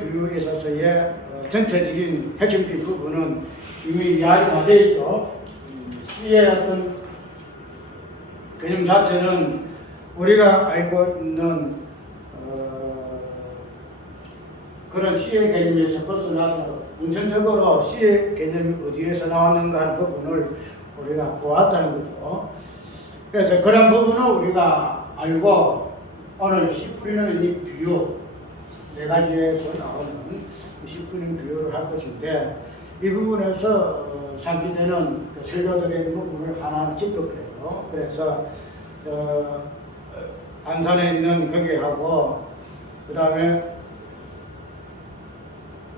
교육에 있어서의 전체적인 핵심적인 부분은 이미 이야기가 되어 있죠. 시의 어떤 개념 자체는 우리가 알고 있는 그런 시의 개념에서 벗어나서 원천적으로 시의 개념이 어디에서 나왔는가 하는 부분을 우리가 보았다는 거죠. 그래서 그런 부분을 우리가 알고 오늘 시 풀이는 이 비유 네 가지에서 나오는 시 풀이는 비유를 할 것인데 이 부분에서 상기되는 그 설교들의 부분을 하나 짚을게요. 그래서 안산에 있는 거기하고 그 다음에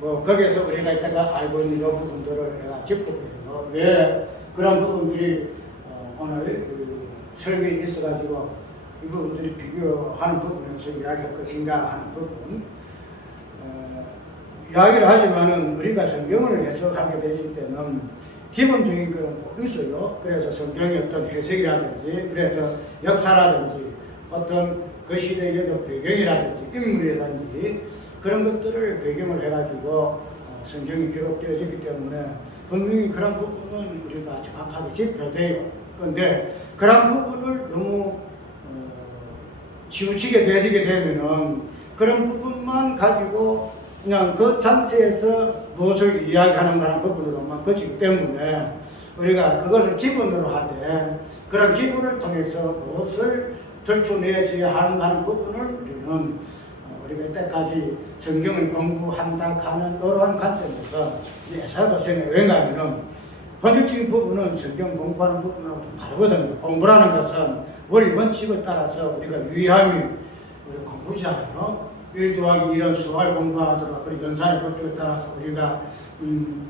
거기에서 우리가 이따가 알고 있는 이 부분들을 내가 짚을게요. 왜 그런 부분들이 오늘 설교에 있어가지고 이 부분들이 비교하는 부분에서 이야기할 것인가 하는 부분. 이야기를 하지만은 우리가 성경을 해석하게 되실 때는 기본적인 그런 거 있어요. 그래서 성경의 어떤 해석이라든지, 그래서 역사라든지, 어떤 그 시대의 어떤 배경이라든지, 인물이라든지, 그런 것들을 배경을 해가지고 성경이 기록되어졌기 때문에 분명히 그런 부분은 우리가 정확하게 짚어돼요. 그런데 그런 부분을 너무 치우치게 되게 되면은 그런 부분만 가지고 그냥 그 전체에서 무엇을 이야기하는가 하는 부분으로만 그치기 때문에 우리가 그것을 기본으로 하되 그런 기본을 통해서 무엇을 들춰내줘야 하는가 하는 부분을 우리는 우리가 이때까지 성경을 공부한다 하는 이러한 관점에서 예사가 생겨요. 왜냐하면 본질적인 부분은 성경 공부하는 부분하고 좀 다르거든요. 공부라는 것은 원리 원칙을 따라서 우리가 유의함이 우리가 공부잖아요. 1 더하기 1은 수학을 공부하더라도 그리고 연산의 법칙에 따라서 우리가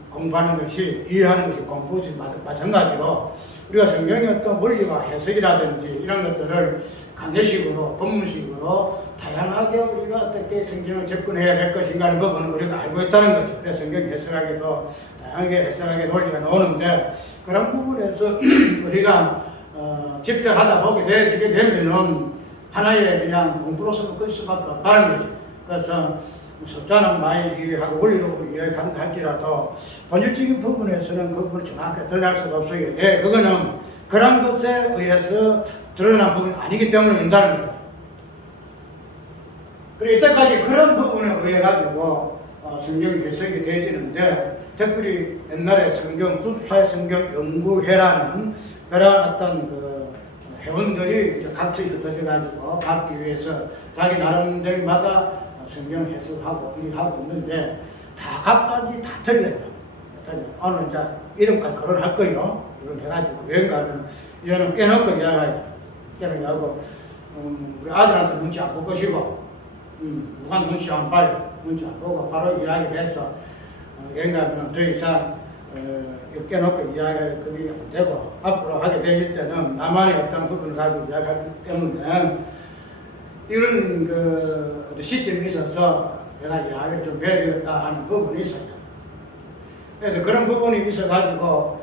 공부하는 것이 이해하는 것이 공부지 마찬가지로 우리가 성경의 어떤 원리와 해석이라든지 이런 것들을 강제식으로 본문식으로 다양하게 우리가 어떻게 성경을 접근해야 될 것인가 하는 부분을 우리가 알고 있다는 거죠. 그래서 성경 해석하기도 다양하게 해석하게 논리가 나오는데 그런 부분에서 우리가 집중하다 보게 되게 되면은 하나의 그냥 공부로서는 끌 수밖에 없다는 거죠. 그래서 숫자는 많이 이해하고 원리로 이해한다 할지라도 본질적인 부분에서는 그 부분을 정확하게 드러날 수가 없어요. 예, 그거는 그런 것에 의해서 드러난 부분이 아니기 때문에 된다는 거예요. 그리고 이때까지 그런 부분에 의해 가지고 성경이 해석이 되어지는데 특별히 옛날에 부수사의 성경 연구회라는 그런 어떤 그 회원들이 같이 흩어져 가지고 받기 위해서 자기 나름대로마다 성경 해석하고 하고 있는데 다 각각이 다 틀려요. 오늘 이제 이름과 거론할 거예요. 이런 해가지고 왜인가 하면 이제는 깨놓고 이야기해요. 깨놓고 우리 아들한테 눈치 안 볼 것이고 누가 눈치 안 봐요. 눈치 안 보고 바로 이야기를 해서 왜인가 하면 더 이상 깨놓고 이야기할 것이 안 되고 앞으로 하게 되실 때는 나만의 어떤 부분을 가지고 이야기하기 때문에 이런 그 시점이 있어서 내가 이야기를 좀 해야 되겠다 하는 부분이 있어요. 그래서 그런 부분이 있어가지고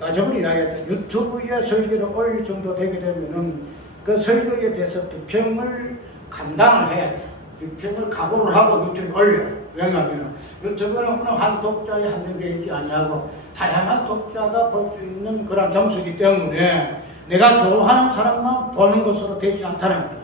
저번에 이야기했죠. 유튜브에 설교를 올릴 정도 되게 되면은 그 설교에 대해서 비평을 감당을 해야 돼요. 비평을 각오를 하고 유튜브에 올려요. 왜냐하면 유튜브는 어느 한 독자에 한정되어 있지 아니하고 다양한 독자가 볼 수 있는 그런 점수이기 때문에 내가 좋아하는 사람만 보는 것으로 되지 않다는 거죠.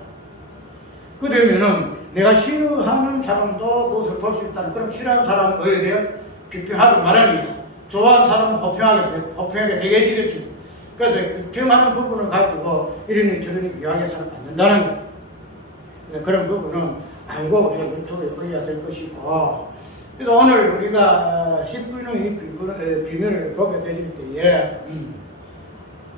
그 되면은 내가 싫어하는 사람도 그것을 볼 수 있다는 그럼 싫어하는 사람은 어디에 대해 비평하고 말하는 거야. 좋아하는 사람은 호평하게 되겠지. 그래서 비평하는 부분을 가지고 이러니 저러니 이야기해서는 안 된다는 거예요. 그런 부분은 알고 우리가 유튜브에 올려야 될 것이고 그래서 오늘 우리가 10분의 이 비밀을 보게 될 때에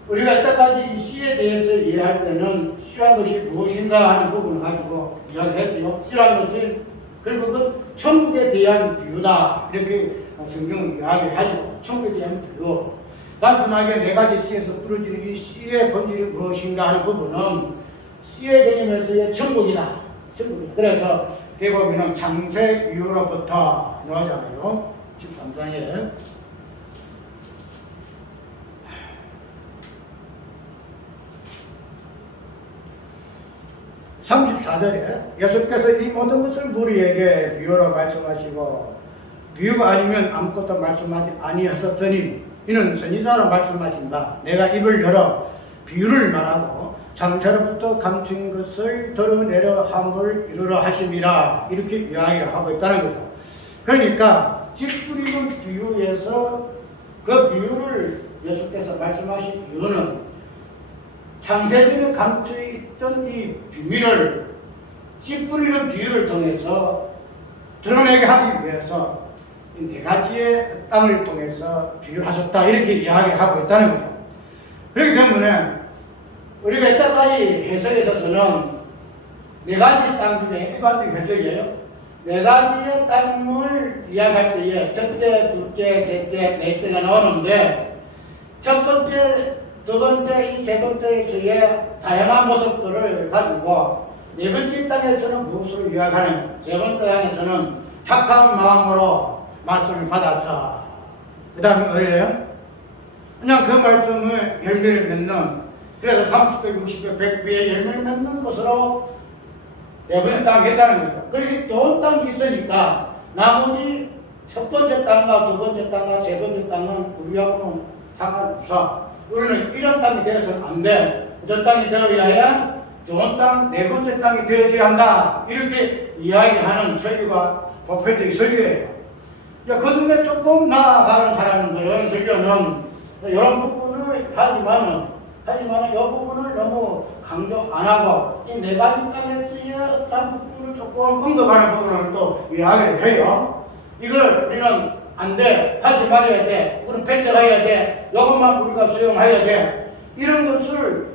우리가 이때까지 이 시에 대해서 이해할 때는 시란 것이 무엇인가 하는 부분을 가지고 이야기했죠. 시란 것은 결국은 천국에 대한 비유다. 이렇게 성경은 이야기하죠. 천국에 대한 비유. 단순하게 네 가지 시에서 부러지는 이 시의 본질이 무엇인가 하는 부분은 시의 개념에서의 천국이다. 천국이다. 그래서 대보면은 창세 이후로부터 나오잖아요. 13장에. 34절에 예수께서 이 모든 것을 우리에게 비유로 말씀하시고 비유가 아니면 아무것도 말씀하지 아니하셨으니 이는 선지자로 말씀하신다. 내가 입을 열어 비유를 말하고 장차로부터 감춘 것을 드러내려 함을 이루려 하심이라. 이렇게 이야기를 하고 있다는 거죠. 그러니까 씨 뿌리는 비유에서 그 비유를 예수께서 말씀하신 이유는 창세전에 감춰 있던 이 비밀을 씨 뿌리는 비유를 통해서 드러내게 하기 위해서 이 네 가지의 땅을 통해서 비유하셨다. 이렇게 이야기하고 있다는 거죠. 그렇기 때문에 우리가 이때까지 해석에 있어서는 네 가지 땅 중에 일반적 해석이에요. 네 가지의 땅을 이야기할 때에 첫째, 둘째, 셋째, 넷째가 나오는데 첫 번째, 두 번째, 이 세 번째에서의 다양한 모습들을 가지고 네 번째 땅에서는 무엇을 이야기하느냐, 세 번째 땅에서는 착한 마음으로 말씀을 받아서 그 다음에 뭐예요? 그냥 그 말씀을 열매를 맺는, 그래서 30배, 60배, 100배의 열매를 맺는 것으로 네 번째 땅이 했다는 거죠. 그렇게 좋은 땅이 있으니까 나머지 첫 번째 땅과 두 번째 땅과 세 번째 땅은 우리하고는 상관없어. 우리는 이런 땅이 되어서는 안 돼. 어떤 땅이 되어야 해? 좋은 땅, 네 번째 땅이 되어야 한다. 이렇게 이야기하는 설교가 보편적인 설교예요. 그 중에 조금 나아가는 사람들은 설교는 이런 부분을 하지만은 이 부분을 너무 강조 안 하고 이 네 가지 땅에서의 어떤 부분을 조금 언급하는 부분을 또 이야기를 해요. 이걸 우리는 안 돼, 하지 말아야 돼, 우리는 배척해야 돼, 이것만 우리가 수용해야 돼, 이런 것을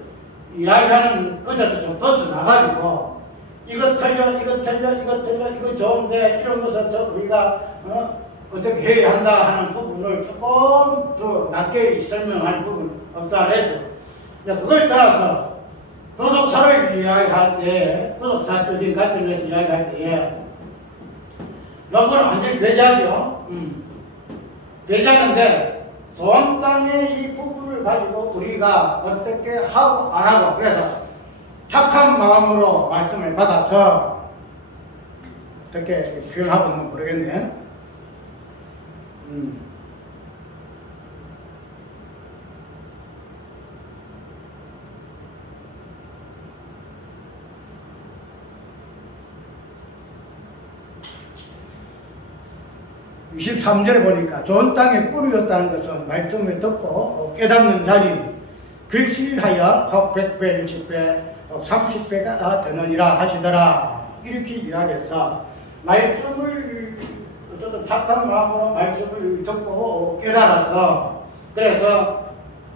이야기하는 것에서 좀 벗어나가지고 이거 틀려, 이거 틀려, 이거 틀려, 이거 좋은데 이런 것에서 우리가 어떻게 해야 한다 하는 부분을 조금 더 낮게 설명할 부분 없다 해서 그거에 따라서 도속사를 이야기할 때, 도속사적인 관점에서 이야기할 때에 이건 완전히 배제하죠. 배제하는데 좋은 땅의 이 부분을 가지고 우리가 어떻게 하고 안 하고, 그래서 착한 마음으로 말씀을 받아서 어떻게 표현하고 있는지 모르겠네. 23절에 보니까 좋은 땅에 뿌리였다는 것은 말씀을 듣고 깨닫는 자리, 글씨하여 혹 100배, 60배, 혹 30배가 되느니라 하시더라. 이렇게 이야기해서 말씀을 어쨌든 착한 마음으로 말씀을 듣고 깨달아서, 그래서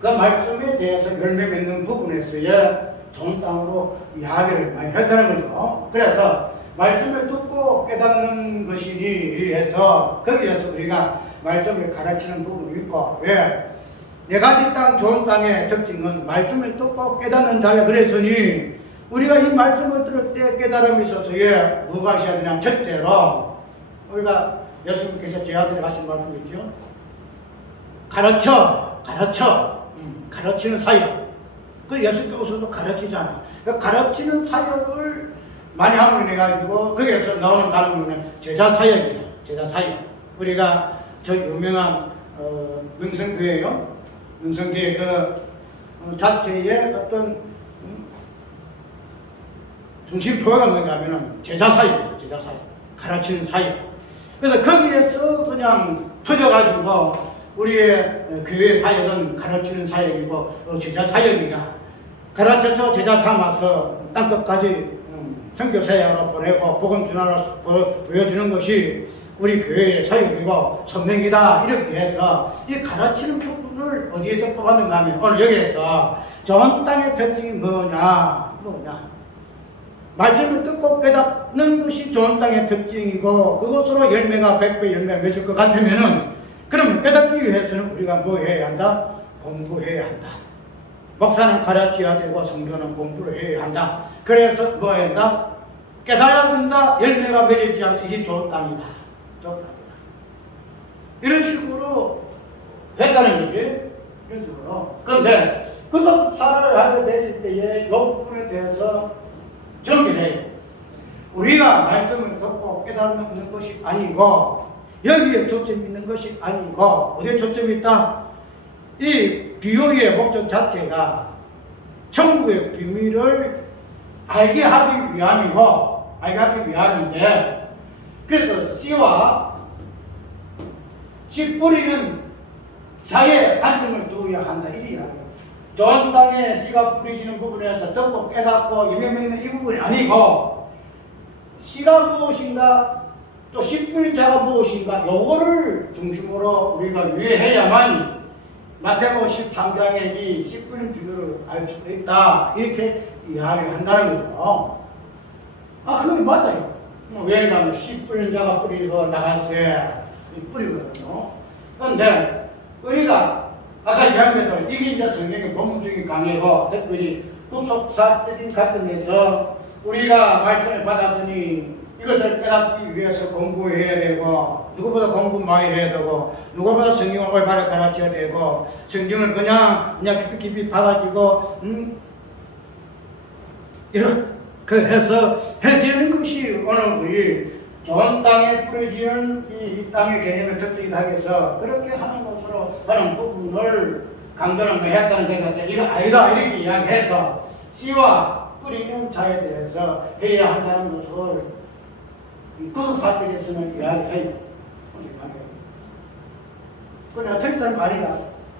그 말씀에 대해서 열매 맺는 부분에서의 좋은 땅으로 이야기를 많이 했다는 거죠. 그래서 말씀을 듣고 깨닫는 것이니 해서 거기에서 우리가 말씀을 가르치는 부분이 있고, 왜? 네 가지 땅, 좋은 땅의 특징은 말씀을 듣고 깨닫는 자야. 그랬으니 우리가 이 말씀을 들을 때 깨달음이 있어서 뭐가 있어야 되냐? 첫째로 우리가 예수님께서 제 아들이 하신 말씀이 있죠. 가르치는 사역. 그 예수께서도 가르치잖아. 그 가르치는 사역을 많이 함으로 해가지고 거기에서 나오는 단어는 제자 사역이에요. 제자 사역. 우리가 저 유명한 명성교회요. 명성교회 그 자체의 어떤 중심표가 뭐냐면은 제자 사역이에요. 제자 사역. 가르치는 사역. 그래서 거기에서 그냥 터져가지고 우리의 교회 사역은 가르치는 사역이고 제자 사역이야. 가르쳐서 제자 삼아서 땅끝까지 선교 사역으로 보내고 복음 전하러 보여주는 것이 우리 교회의 사역이고 선명이다. 이렇게 해서 이 가르치는 부분을 어디에서 뽑았는가 하면 오늘 여기에서 좋은 땅의 특징이 뭐냐. 말씀을 듣고 깨닫는 것이 좋은 땅의 특징이고 그것으로 열매가 100배 열매가 맺을 것 같으면은 그럼 깨닫기 위해서는 우리가 뭐 해야 한다? 공부해야 한다. 목사는 가르쳐야 되고 성도는 공부를 해야 한다. 그래서 뭐 해야 한다? 깨달아야 된다. 열매가 맺지 않는 이게 좋은 땅이다. 좋은 땅이다. 이런 식으로 했다는 거지. 이런 식으로. 그런데 구속사를 하게 될 때에 이 부분에 대해서 정리해요. 우리가 말씀을 듣고 깨닫는 것이 아니고 여기에 초점이 있는 것이 아니고 어디에 초점이 있다? 이 비유의 목적 자체가 천국의 비밀을 알게 하기 위함인데, 그래서 씨와 씨 뿌리는 자의 단점을 두어야 한다, 이 이야기예요. 좋은 땅에 씨가 뿌리지는 부분에서 듣고 깨닫고 열매 맺는 이 부분이 아니고, 씨가 무엇인가 또 씨 뿌린 자가 무엇인가 요거를 중심으로 우리가 이해해야만 마태복음 13장의 이 씨 뿌린 비유를 알 수 있다, 이렇게 이해를 한다는 거죠. 그게 맞아요. 왜냐하면 씨 뿌린 자가 뿌리고 나갔어요. 뿌리거든요. 그런데 우리가 아까 이야기한 대로 이게 이제 성경의 본문적인 강의고, 특별히 급속사적인 관점에서 우리가 말씀을 받았으니 이것을 깨닫기 위해서 공부해야 되고, 누구보다 공부 많이 해야 되고, 누구보다 성경을 올바르게 가르쳐야 되고, 성경을 그냥 깊이 봐가지고 이렇게 해서 해지는 것이 오늘 우리 좋은 땅에 뿌려지는 이 땅의 개념을 특징이 하겠어. 그렇게 하는 것으로 하는 부분을 강조를 했다는 데서 이거 아니다, 이렇게 이야기해서 씨와 뿌리는 자에 대해서 해야 한다는 것을 구속사적에서는 이야기해요. 그건 틀린 말이다.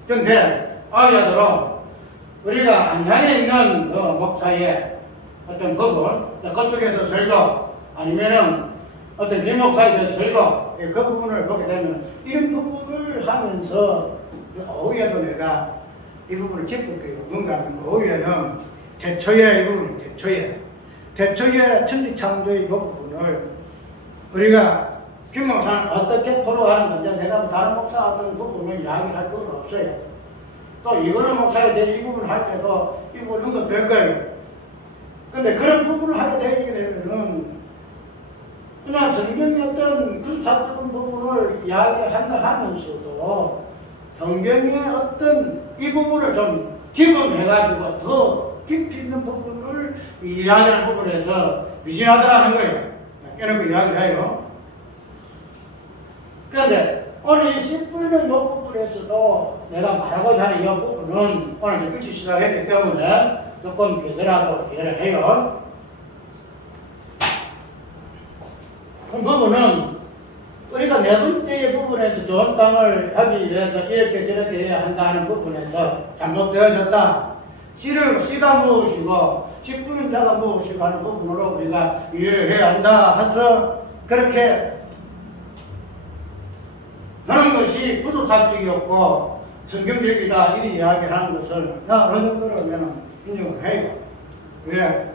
그런데 아야들은 우리가 안양에 있는 목사의 어떤 부분, 그쪽에서 설교, 아니면은 어떤 김목사에 설교, 그 부분을 보게 되면 이런 부분을 하면서 오후에도 내가 이 부분을 짚을게요. 뭔가 오후에는 대초에 이 부분이 대초에 천지창조의 이 부분을 우리가 김 목사는 어떻게 풀어가는 건지 내가 다른 목사 어떤 부분을 이야기할 건 없어요. 또 이거는 목사에 대해 이 부분을 할 때도 이 부분은 거 될 거예요. 근데 그런 부분을 하게 되게 되면은 그냥 성경의 어떤 그 사적인 부분을 이야기한다 하면서도 성경의 어떤 이 부분을 좀 기본해가지고 더 깊이 있는 부분을 이야기하는 부분에서 미진하다는 거예요. 깨놓고 이야기를 해요. 그런데 오늘 이 씨 뿌리는 이 부분에서도 내가 말하고자 하는 이 부분은 오늘 끝이 시작했기 때문에 조금 길더라도 이해를 해요. 그 부분은 우리가 네 번째 부분에서 좋은 땅을 하기 위해서 이렇게 저렇게 해야 한다는 부분에서 잘못되어졌다. 씨가 무엇이고 씨 뿌린 자가 무엇이고 하는 부분으로 우리가 이해를 해야 한다 해서 그렇게 하는 것이 부수사적이었고 성경적이다 이런 이야기를 하는 것을 나 어느 정도로 인정을 해요. 왜?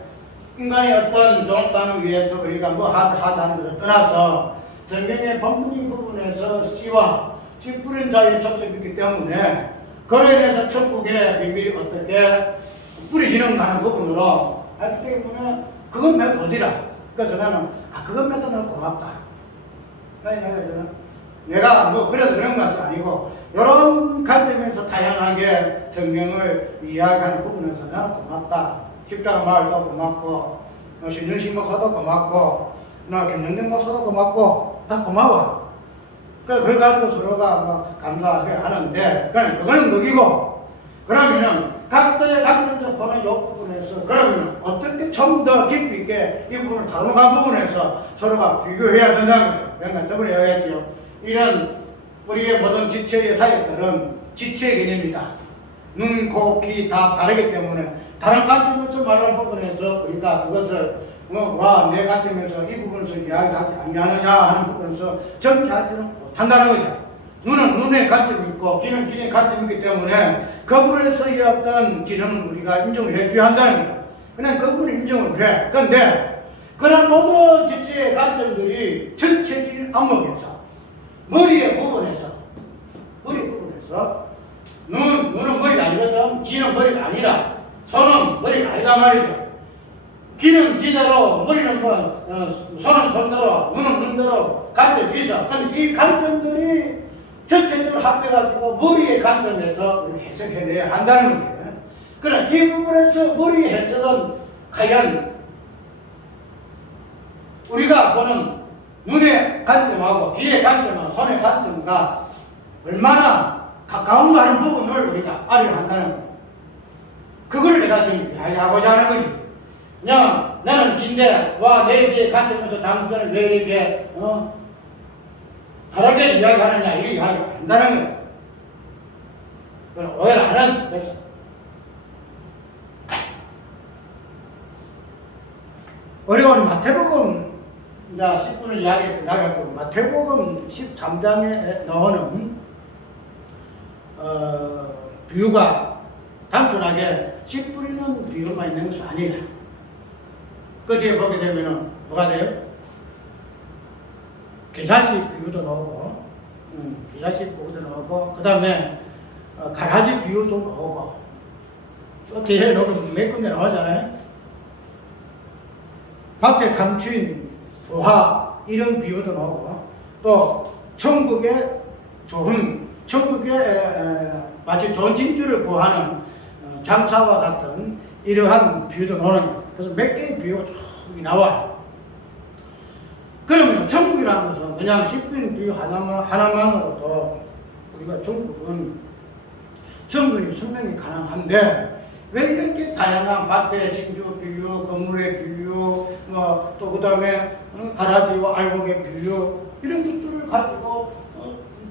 인간의 어떤 좋은 땅을 위해서 우리가 뭐 하자는 것을 떠나서 성경의 본문의 부분에서 씨와 씨 뿌린 자의 초점이 있기 때문에 그로 인해서 천국의 비밀이 어떻게 뿌려지는가 하는 부분으로 알기 때문에 그건 몇 어디라. 그래서 나는 그건 몇 너무 고맙다. 내가 뭐 그래서 그런 것은 아니고 이런 관점에서 다양하게 성경을 이야기하는 부분에서 나는 고맙다. 십자가 마을도 고맙고 신윤식 목사도 고맙고 나 김영정 목사도 고맙고 다 고마워. 그걸 가지고 서로가 뭐 감사하게 하는데 그거는 먹이고 그러면은 각자의 강점적 보는 이 부분에서 그러면 어떻게 좀 더 깊이 있게 이 부분을 다루는 부분에서 서로가 비교해야 된다는 거예요. 그러니까 저번에 이야기했죠. 이런 우리의 모든 지체의 사역들은 지체의 개념이다. 눈, 코, 귀 다 다르기 때문에 다른 관점에서 말하는 부분에서 우리가 그것을 내 관점에서 이 부분에서 이야기하지 않느냐 하는 부분에서 정리하지는 못한다는 거죠. 눈은 눈의 관점이 있고 귀는 귀의 관점이 있기 때문에 그 부분에서의 어떤 기능은 우리가 인정을 해줘야 한다는 거죠. 그냥 그 부분을 인정을 해. 그런데 그런 모든 지체의 관점들이 전체적인 안목에서 머리 부분에서 눈은 머리가 아니거든. 귀는 머리가 아니라 손은 머리가 아니다 말이죠. 귀는 귀대로 머리는 손은 손대로 눈은 눈대로 관점이 있어. 근데 이 관점들이 전체적으로 합해가지고 머리의 관점에서 우리 해석해내야 한다는 거예요. 그럼 이 부분에서 머리의 해석은 과연 우리가 보는 눈의 관점하고 귀의 관점하고 손의 관점과 얼마나 가까운가 하는 부분을 우리가 알아야 한다는 거예요. 그걸 내가 지금 이야기하고자 하는 거지. 그냥 나는 긴데 내 귀의 관점에서 당신은 왜 이렇게 다르게 이야기하느냐 이 이야기 한다는 거예요. 그럼 오해를 안 하면 됐어. 우리가 오늘 마태복음 이제 10분을 이야기했고 마태복음 13장에 나오는 비유가 단순하게 씨 뿌리는 비유만 있는 것은 아니에요. 그 뒤에 보게 되면은 뭐가 돼요? 겨자씨 비유도 나오고, 겨자씨 비유도 나오고, 그 다음에 가라지 비유도 나오고, 또 뒤에 놓으면 몇 군데 나오잖아요. 밭에 감추인 부화 이런 비유도 나오고, 또 천국에 마치 좋은 진주를 구하는 장사와 같은 이러한 비유도 나오는 거예요. 그래서 몇 개의 비유가 쭉 나와요. 그러면 천국이라는 것은 그냥 씹힌 비유 하나만으로도 우리가 천국이 설명이 가능한데 왜 이렇게 다양한 밭의 진주 비유, 건물의 비유, 또 그 다음에 가라지와 알곡의 비유 이런 것들을 가지고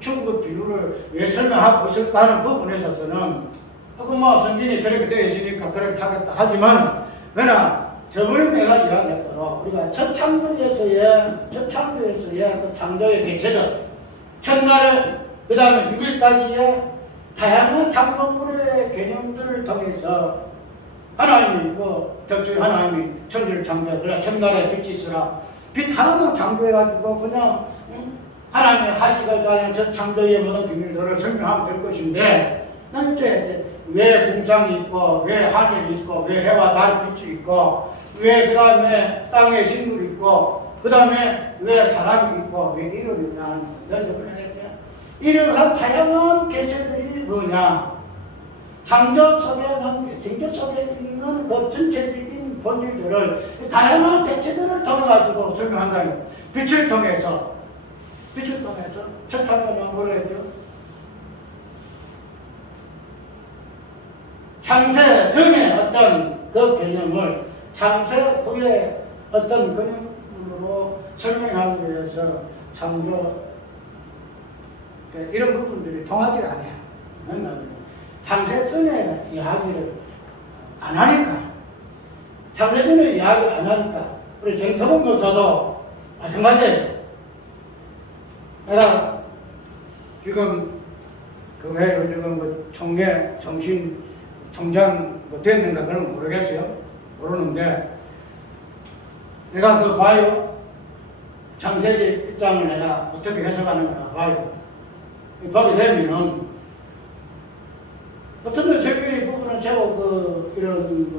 천국 비유를 왜 설명하고 있을까 하는 부분에 있어서는 성경이 그렇게 되어 있으니까 그렇게 하겠다 하지만 저번에 내가 이야기했도록 우리가 첫 창조에서의 그 창조의 개체들 첫날에 그 다음에 6일까지의 다양한 창조물의 개념들을 통해서 하나님이 하나님이 천지를 창조해 그래 첫날에 빛이 있으라 빛 하나만 창조해가지고 그냥 하나님의 하시고자 첫 창조의 모든 비밀들을 설명하면 될 것인데 나는 이제 왜 공장이 있고 왜 하늘이 있고 왜 해와 달 빛이 있고 왜 그 다음에 땅에 식물이 있고 그 다음에 왜 사람이 있고 왜 이름이 있냐 연습을 해야겠냐 이러한 다양한 개체들이 뭐냐 창조 속에 있는 그 전체적인 본질들을 다양한 개체들을 통해 가지고 설명한다는 거예요. 빛을 통해서 첫 창조는 뭐라 했죠? 창세 전에 어떤 그 개념을 창세 후에 어떤 개념으로 설명하기 위해서 창조 이런 부분들이 통하지 않아요. 창세 전에 이야기를 안 하니까 창세 전에 이야기를 안 하니까 우리 정토공교사도 마찬가지예요. 내가 지금 그 회 지금 그 총장 됐는가 그런 모르겠어요. 모르는데 내가 그 봐요. 창세기 입장을 내가 어떻게 해석하는가 봐요. 보게 되면은 어떤 세계의 부분은 제법 이런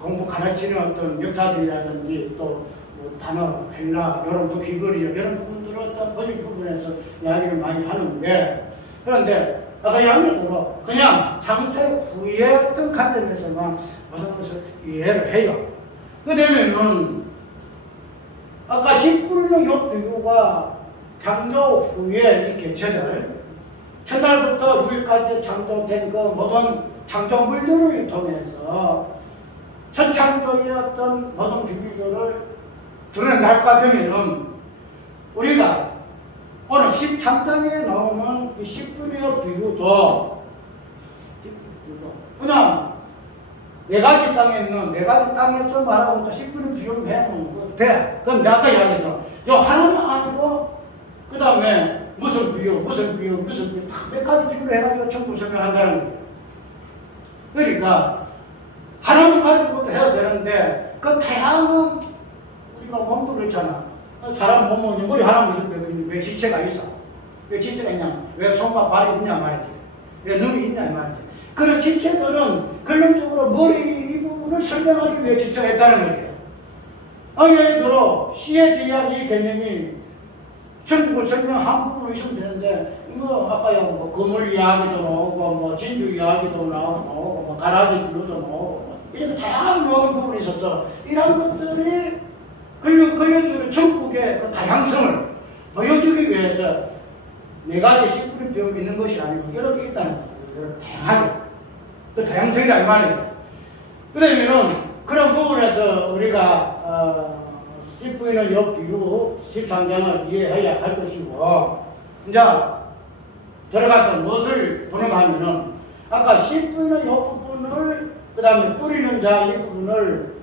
공부 가르치는 어떤 역사들이라든지 또 단어, 행라 이런 비거리죠. 이런 부분들은 어떤 본인 부분에서 이야기를 많이 하는데 그런데 아까 양면으로 그냥 창세 후에 어떤 관점에서만 모든 것을 이해를 해요. 그러면은 아까 10분의 요 비유가 창조 후에 이 개체들 첫날부터 6일까지 창조된 그 모든 창조물들을 통해서 첫 창조의 어떤 모든 비밀들을 드러낼 것 같으면은 우리가 오늘 13장에 나오는 이 10분의 비유도 그냥 네 가지 땅에서 말하고 10분의 비유를 해놓으면 돼. 그럼 내가 아까 이야기했잖아. 요 하나만 아니고 그 다음에 무슨 비유 몇 가지 비유를 해가지고 전부 설명한다는 거예요. 그러니까 하나만 가지고도 해야 되는데 그 다양한 우리가 몸도 그렇잖아. 사람 몸은 머리 하나만 있으면 왜 지체가 있어? 왜 지체가 있냐? 왜 손과 발이 있냐 말이지. 왜 눈이 있냐 말이지. 그런 지체들은 근본적으로 머리 이 부분을 설명하기 위해 지체했다는 거죠. 예를 들어 씨에 대한 이 개념이 천국을 설명한 부분으로 있으면 되는데 아까 건물 이야기도 나오고 진주 이야기도 나오고 가라지 비유도 나오고 이렇게 다양한 부분이 있어서 이런 것들이 그려주는 천국의 그 다양성을 보여주기 위해서 네 가지 씨뿌린 비움이 있는 것이 아니고 여러 개 있다는 거예요. 여러 다양하게. 그 다양성이라 이 말이죠. 그러면은 그런 부분에서 우리가 씨뿌리는 요 비유 13장을 이해해야 할 것이고, 이제 들어가서 무엇을 보는가 하면은 아까 씨뿌리는 요 부분을, 그 다음에 뿌리는 자 이 부분을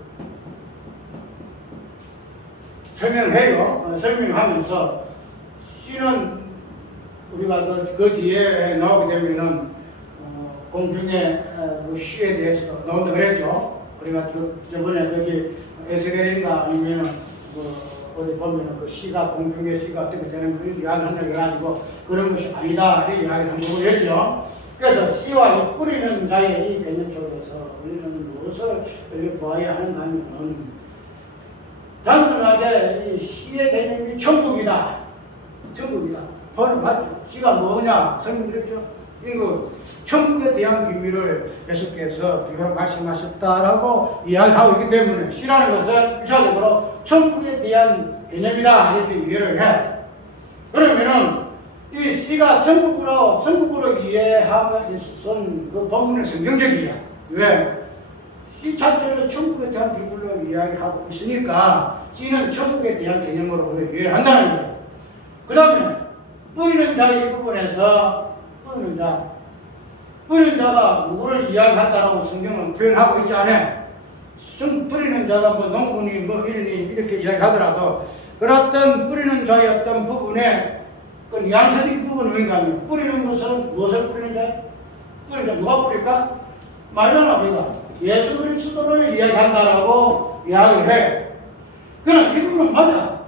설명하면서 씨는 우리가 그 뒤에 나오게 되면은 공중의 그 씨에 대해서 나온다 그랬죠. 우리가 저번에 거기 에스겔인가 아니면은 어디 보면은 그 씨가 공중의 씨가 어떻게 되는 그런 이야기를 한다고 해가지고 그런 것이 아니다 이렇게 이야기를 한 거고 그랬죠. 그래서 씨와 이 뿌리는 자의 이 개념 속에서 우리는 무엇을 보아야 하는가 하면은 단순하게 이 씨의 개념이 천국이다. 천국이다. 바로 맞죠. 씨가 뭐냐 설명드렸죠. 이거 천국에 대한 비밀을 계속해서 비교로 말씀하셨다라고 이야기하고 있기 때문에 씨라는 것은 일차적으로 천국에 대한 개념이다 이렇게 이해를 해. 그러면은 이 씨가 천국으로 이해하면 그 본문은 성경적이야. 왜? 씨 자체를 천국에 대한 비밀로 이야기하고 있으니까 씨는 천국에 대한 개념으로 우리가 이해를 한다는 거예요. 그 다음에 뿌리는 자 이 부분에서 뿌리는 자가 누구를 이야기한다라고 성경은 표현하고 있지 않아요. 뿌리는 자가 뭐 농부니 뭐 이렇게 이야기하더라도 그렇던 뿌리는 자의 어떤 부분에 그 양서적 부분은 뭔가 하면 뿌리는 것은 무엇을 뿌리는 자예요? 뿌리는 자 누가 뿌릴까? 말로나 우리가 예수 그리스도를 이야기한다라고 이야기를 해. 그럼 이 부분은 맞아.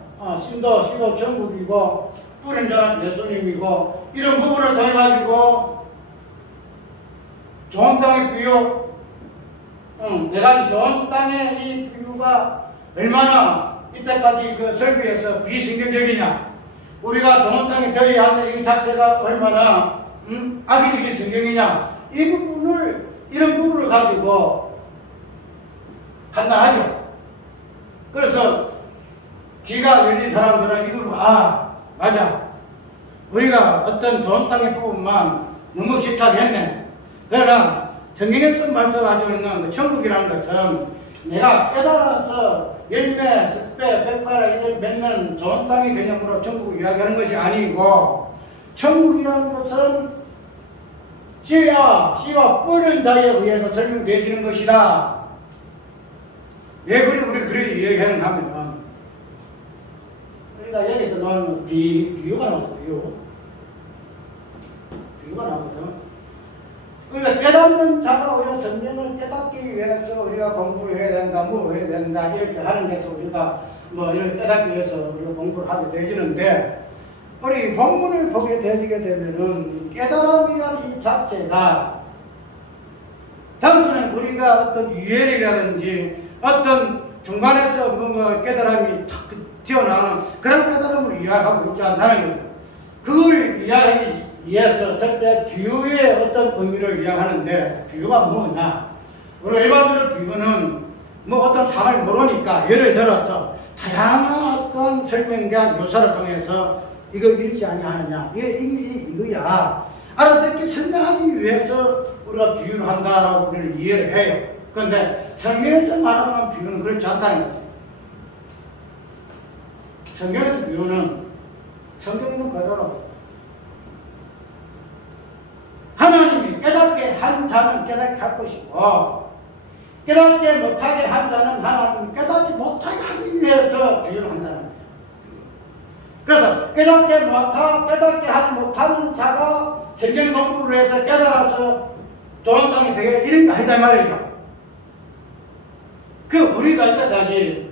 씨도 천국이고 뿌린 자는 예수님이고 이런 부분을 통해가지고 좋은 땅의 비유, 내가 좋은 땅의 이 비유가 얼마나 이때까지 그 설교에서 비성경적이냐, 우리가 좋은 땅에 되어야 하는 이 자체가 얼마나 악의적인 성경이냐, 이 부분을 이런 부분을 가지고 판단하죠. 그래서 귀가 열린 사람들은 이걸 맞아. 우리가 어떤 좋은 땅의 부분만 너무 집착했네. 그러나 성경에서 말씀하고 있는 그 천국이라는 것은 내가 깨달아서 열매, 습배, 백발을 이를 맺는 좋은 땅의 개념으로 천국을 이야기하는 것이 아니고, 천국이라는 것은 씨와 뿌린 자에 의해서 설명되어지는 것이다. 왜 우리 그렇게 이야기하는가 하면 우리가 여기서 나오는 비유가 나오거든요. 비유가 나오거든. 우리가 깨닫는 자가 우리가 성경을 깨닫기 위해서 우리가 공부를 해야 된다, 뭐 해야 된다, 이렇게 하는 데서 우리가 뭐 이렇게 깨닫기 위해서 우리가 공부를 하게 되지는데, 우리 본문을 보게 되게 되면은 깨달음이라는 이 자체가 단순히 우리가 어떤 유예이라든지 어떤 중간에서 뭔가 깨달음이 탁 튀어나오는 그런 깨달음을 이야기하고 있지 않다는 거예요. 그걸 이야기하기 위해서 첫째 비유의 어떤 의미를 이야기하는데, 비유가 뭐냐? 우리가 일반적으로 비유는 뭐 어떤 상을 모르니까 예를 들어서 다양한 어떤 설명과 묘사를 통해서 이거 이러지 아니하느냐, 이거야 알아듣게 설명하기 위해서 우리가 비유를 한다라고 우리는 이해를 해요. 그런데 성경에서 말하는 비유는 그렇지 않다는 거죠. 성경에서 비유는 성경에는 그대로 하나님이 깨닫게 한 자는 깨닫게 할 것이고, 깨닫게 못하게 한 자는 하나님이 깨닫지 못하게 하기 위해서 비유를 한다는 거예요. 그래서 깨닫게 하지 못하는 자가 성경 공부를 해서 깨달아서 좋은 땅이 되게 이런 거 아니다 말이죠. 우리가 이때까지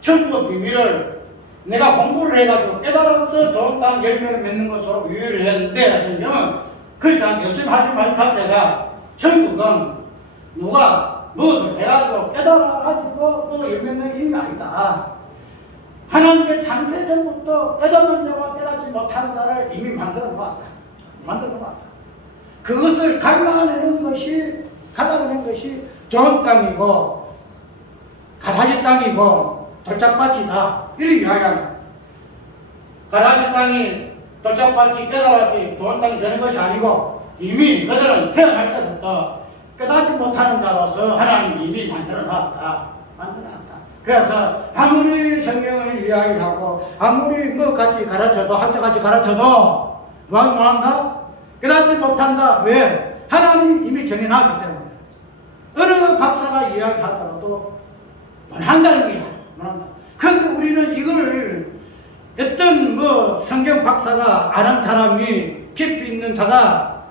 천국 비밀을 내가 공부를 해가지고 깨달아서 좋은 땅 열매를 맺는 것으로 유의를 했는데, 성경은 그렇지 않게 열심히 하신 말 자체가 천국은 누가 무엇을 해가지고 깨달아가지고 또 열매 맺는 일이 아니다. 하나님의 창세 전부터 깨닫는 자와 깨닫지 못하는 자를 이미 만들어 놓았다. 그것을 갈라내는 것이 좋은 땅이고 가라지 땅이고 도착밭이다. 이렇게 이야기하는 가나안 땅이 도착밭이 깨달았으니 좋은 땅이 되는 것이 아니고 이미 그들은 태어날 때부터 깨닫지 못하는 자로서 하나님이 이미 만들어놨다. 그래서 아무리 성경을 이야기하고 아무리 뭐 같이 가르쳐도 한자같이 가르쳐도 뭐한다? 깨닫지 못한다. 왜? 하나님이 이미 정해놨기 때문에 어느 박사가 이야기하더라도 원한다는 거야. 원한다. 그런데 우리는 이걸 어떤 뭐 성경 박사가 아는 사람이 깊이 있는 자가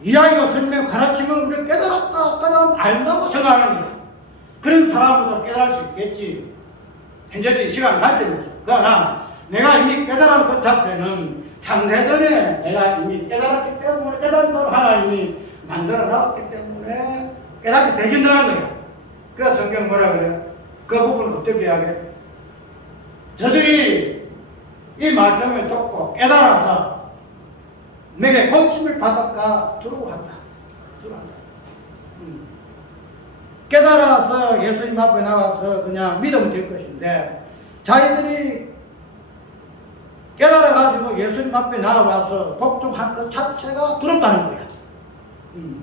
이야기가 설명 가르치면 우리 깨달았다 안다고 생각하는 거야. 그런 사람보다 깨달을 수 있겠지. 현재적인 시간 관점에서. 그러나 내가 이미 깨달은 것 자체는 창세전에 내가 이미 깨달았기 때문에 깨달은 대로 하나님이 만들어 놨기 때문에 깨닫게 되진다는 거야. 그래서 성경 뭐라 그래? 그 부분을 어떻게 이야기해? 저들이 이 말씀을 듣고 깨달아서 내게 고침을 받았까 두려워한다. 깨달아서 예수님 앞에 나가서 그냥 믿으면 될 것인데 자기들이 깨달아가지고 예수님 앞에 나와서 복종한 것 자체가 두렵다는 거야.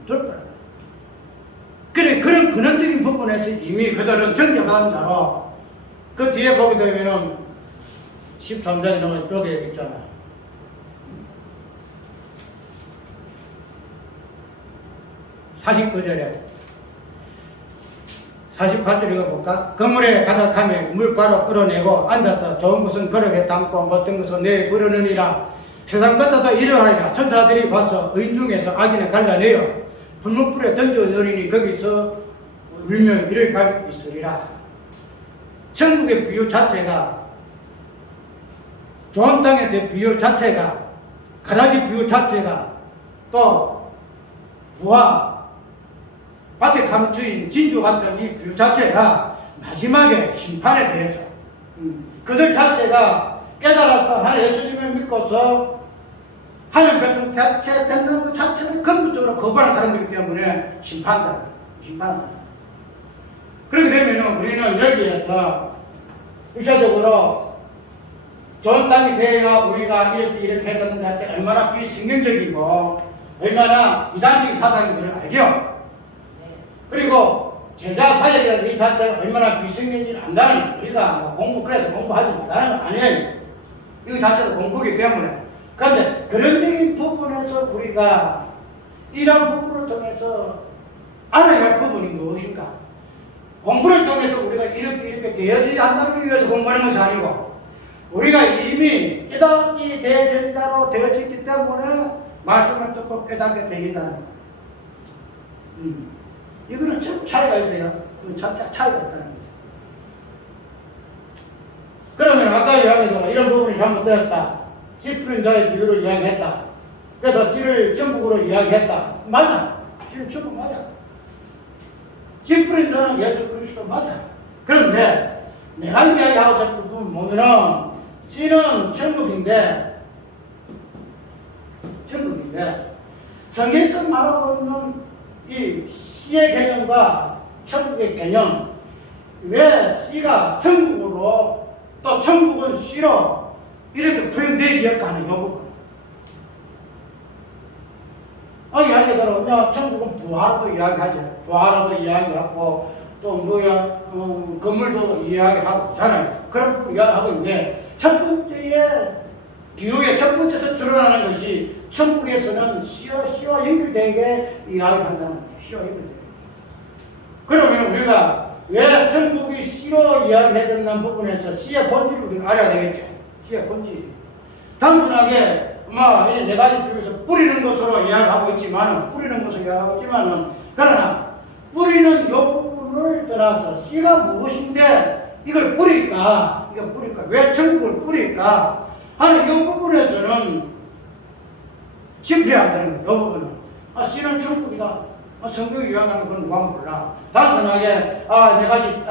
두렵다는 거야. 그래, 그런 근원적인 부분에서 이미 그들은 정죄받은 자로 그 뒤에 보게 되면은 13장에 나오면 여기 있잖아. 49절에 48절 읽어볼까? 건물에 가득하며 물가로 끌어내고 앉아서 좋은 것은 그릇에 담고 못된 것은 내에 부르느니라. 세상 끝에도 이러하리라. 천사들이 와서 의인 중에서 악인을 갈라내어 분문불에 던져내리니 거기서 울며 이를 갈고 있으리라. 천국의 비유 자체가 좋은 땅에 대한 비유 자체가 가라지 비유 자체가 또 부와 밭에 감추인 진주 같은 이 비유 자체가 마지막에 심판에 대해서 그들 자체가 깨달아서 하나님 예수님을 믿고서 하나님 백성 자체 되는 것 자체를 근본적으로 거부하는 사람이기 때문에 심판다. 그렇게 되면 우리는 여기에서 일차적으로 좋은 땅이 되어야 우리가 이렇게 했다는 자체가 얼마나 비성경적이고 얼마나 이단적인 사상인 걸 알죠. 그리고 제자 사역이라는 이 자체가 얼마나 비성경인지를 안다는 우리가 뭐 그래서 공부하지 말라는 건 아니에요. 이거 자체가 공부이기 때문에. 그런데 그런 부분에서 우리가 이런 부분을 통해서 알아야 할 부분이 무엇인가? 공부를 통해서 우리가 이렇게 되어져야 한다는 위해서 공부하는 것이 아니고 우리가 이미 깨닫기 대전자로 되어졌기 때문에 말씀을 듣고 깨닫게 되겠다는 것. 이거는 좀 차이가 있어요. 차이가 있다는 거죠. 그러면 아까 이야기했던 이런 부분이 잘못되었다. 씨 뿌린 자의 비유를 이야기했다. 그래서 씨를 천국으로 이야기했다. 맞아. 씨는 천국 맞아. 씨 뿌린 자는 예수 그리스도 맞아. 그런데 내가 이야기하고 자꾸 보면은 씨는 천국인데 성경에서 말하고 있는 이 씨의 개념과 천국의 개념, 왜 씨가 천국으로 또 천국은 씨로 이렇게 표현되지 하는 이 부분. 이야기대로 그냥 천국은 부활도 이야기하죠. 부활도 이야기하고 또 뭐야 건물도 이야기하고 있잖아요. 그런 부분 이야기하고 있는데 첫 번째에 비유의 첫 번째에서 드러나는 것이 천국에서는 씨와 연결되게 이야기한다는 거죠. 씨와 연결되게. 그러면 우리가 왜 천국이 씨로 이야기해야 된다는 부분에서 씨의 본질을 우리가 알아야 되겠죠. 씨의 본질. 단순하게 네 가지 비유에서 뿌리는 것으로 이야기하고 있지만은 그러나 뿌리는 이 부분을 떠나서 씨가 무엇인데 이걸 뿌릴까? 왜 천국을 뿌릴까? 하는 이 부분에서는 심피한다는 거예요. 이 부분은. 씨는 천국이다. 성경이 이야기하는 건 누가 몰라. 단순하게 네 가지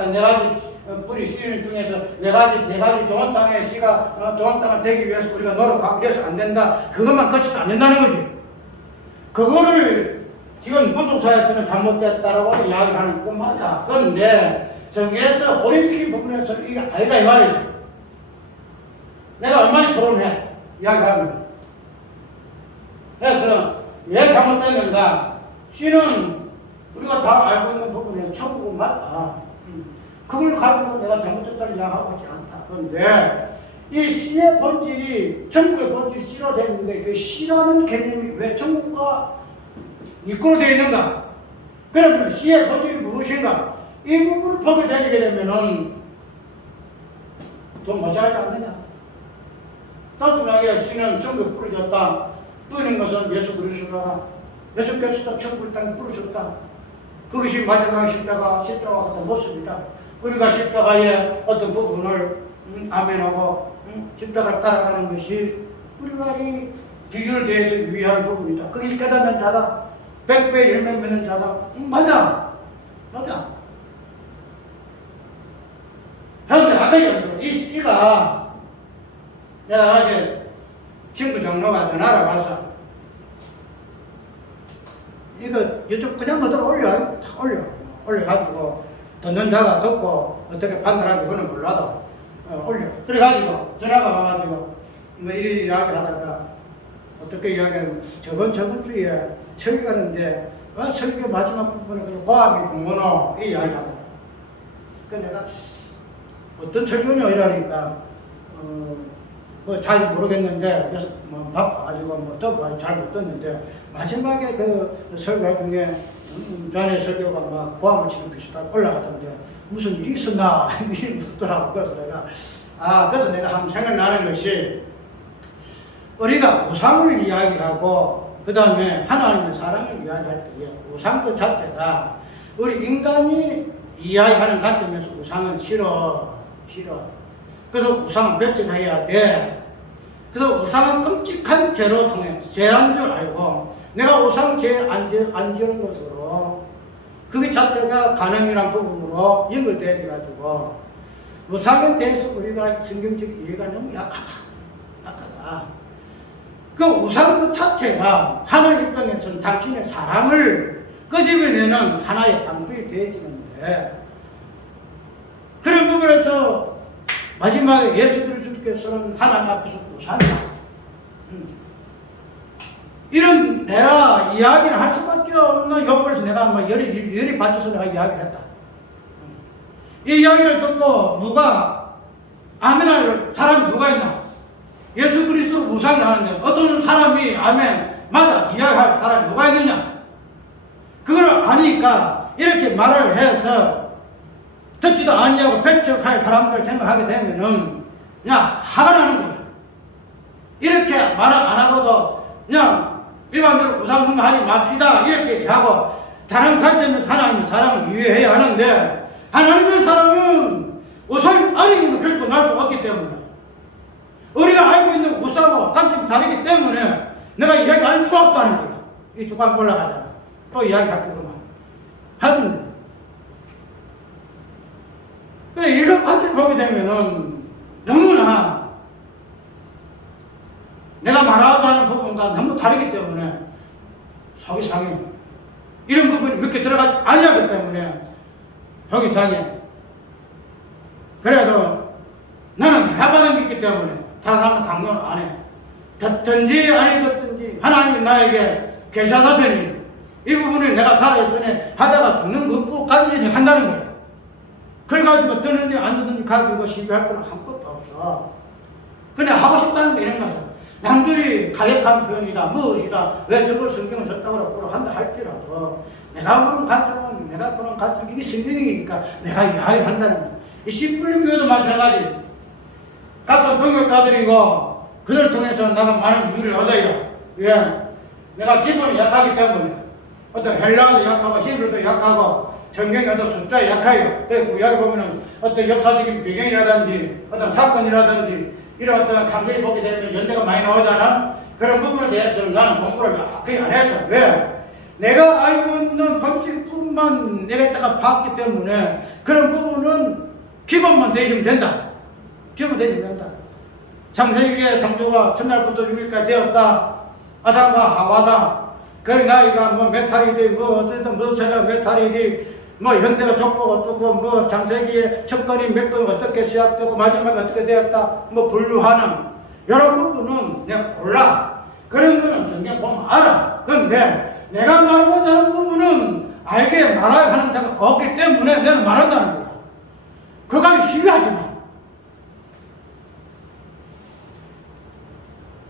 뿌리 씨는 중에서 네 가지 좋은 땅에 씨가 좋은 땅을 되기 위해서 우리가 노력하고 이래서 안 된다. 그것만 거쳐서 안 된다는 거지. 그거를 지금 부속사에서는 잘못됐다라고 이야기하는 건 맞아. 그런데 정해서 본인적인 부분에서 이게 아니다 이 말이에요. 내가 얼마나 토론해 이야기하면. 그래서 왜 잘못됐는가? C는 우리가 다 알고 있는 부분에 천국은 맞다. 그걸 가지고 내가 잘못됐다는 이야기하고 있지 않다. 그런데 이 C의 본질이 천국의 본질이 C로 되어 있는데 그 C라는 개념이 왜 천국과 이끌어 되어 있는가? 그러면 C의 본질이 무엇인가? 이 부분을 보게 되게 되면은 좀 모자라지 않느냐? 단순하게 C는 천국에 뿌려졌다. 뿌리는 것은 예수 그리스도다. 예수께서도 천국을 땅에 뿌리셨다. 그것이 마지막 십자가가 모습이다. 우리가 십자가의 어떤 부분을 아멘하고 십자가를 따라가는 것이 우리가 이 비유를 대해서 위한 부분이다. 그게 깨닫는 자다. 100배 열매 맺는 자다. 맞아. 그런데 아까 이 C가 내가 어제 친구 장로가 전화를 와서 이거 유튜브 그냥 그대로 올려가지고 듣는 자가 듣고 어떻게 판단하는지 그건 몰라도 올려. 그래가지고 전화가 와가지고 뭐 이리 이야기하다가 어떻게 이야기하면 저번 주에 설교 가는데 설교 마지막 부분에 그냥 과학이 공부노 이 이야기하더라. 그래서 내가 어떤 설교냐 이러니까 뭐 잘 모르겠는데 그래서 뭐 바빠가지고 뭐 또 잘 못 듣는데 마지막에 그 설교 중에 전에 설교가 막 고함을 치는 것이 딱 올라가던데 무슨 일이 있었나 일이 묻더라고. 그래서 그래서 내가 한번 생각나는 것이 우리가 우상을 이야기하고 그 다음에 하나님의 사랑을 이야기할 때에 우상 그 자체가 우리 인간이 이야기하는 관점에서 우상은 싫어. 그래서 우상은 배척해야 돼. 그래서 우상은 끔찍한 죄로 통해 죄한 줄 알고 내가 우상 죄 안 지은 것으로 그게 자체가 간음이란 부분으로 연결되어 가지고 우상에 대해서 우리가 성경적 이해가 너무 약하다. 그 우상 그 자체가 하나님 입장에서는 당신의 사랑을 끄집어내는 하나의 방법이 되어지는데 그런 부분에서 마지막에 예수 그리스도께서는 하나님 앞에서 우상이다. 이런 내가 이야기를 할 수밖에 없는 요구에서 내가 뭐 열이 받쳐서 내가 이야기를 했다. 이 이야기를 듣고 누가 아멘할 사람이 누가 있나? 예수 그리스도 우상을 하는데 어떤 사람이 아멘 맞아 이야기할 사람이 누가 있느냐? 그걸 아니까 이렇게 말을 해서 듣지도 아니하고 배척할 사람들 생각하게 되면은 그냥 화가 나는 거야. 이렇게 말을 안 하고도 그냥 일반적으로 우상 하지 맙시다 이렇게 하고 다른 관점에서 하나님의 사랑을 이해해야 하는데 하나님의 사랑은 우상 아니면 결코 날 수 없기 때문에 우리가 알고 있는 우상과 관점이 다르기 때문에 내가 이야기할 수 없다는 거야. 이 주간 올라가잖아. 또 이야기할 거구만. 하던데. 근데 이런 관점을 보게 되면은 너무나 내가 말하고자 하는 부분과 너무 다르기 때문에 속이 상해. 이런 부분이 몇 개 들어가지 아니하기 때문에 속이 상해. 그래도 나는 내가 받은 게 있기 때문에 다른 사람은 강요를 안 해. 듣든지 아니 듣든지 하나님이 나에게 계시하셨으니 이 부분을 내가 살아있으니 하다가 죽는 것까지 한다는 거야. 그걸 가지고 듣는지 안 듣는지 가지고 시비할 건 아무것도 없어. 그냥 하고 싶다는 게 이런 것은 남들이 가격한 표현이다 무엇이다 왜 저걸 성경을 졌다고 보러 한다 할지라도 내가 보는 관점은 내가 보는 관점 이게 성경이니까 내가 이야기를 한다는 거야. 이 씨뿔림교도 마찬가지. 같은 동역자들이고 그들을 통해서 내가 많은 유의를 얻어요. 왜? 내가 기본이 약하기 때문에 어떤 헬라어도 약하고 히브리어도 약하고 성경이 어떤 숫자에 약해요. 그래서 구약에 보면은 어떤 역사적인 배경이라든지 어떤 사건이라든지 이런 어떤 감정이 보게 되면 연대가 많이 나오잖아. 그런 부분에 대해서는 나는 공부를 거의 안 했어. 왜? 내가 알고 있는 방식뿐만 내가 이따가 봤기 때문에 그런 부분은 기본만 되어주면 된다. 기본 되어주면 된다. 창세기의 창조가 첫날부터 6일까지 되었다. 아담과 하와다. 그 나이가 뭐 몇 살이디 뭐 어쨌든 무슨 몇 살이디 뭐 현대가 족보가 어떻고 뭐 장세기의 첫건이 몇 건 어떻게 시작되고 마지막에 어떻게 되었다 뭐 분류하는 이런 부분은 내가 몰라. 그런 거는 성경 보면 알아. 그런데 내가 말하고자 하는 부분은 알게 말아야 하는 자가 없기 때문에 내가 말한다는 거야. 그거 시비하지 마.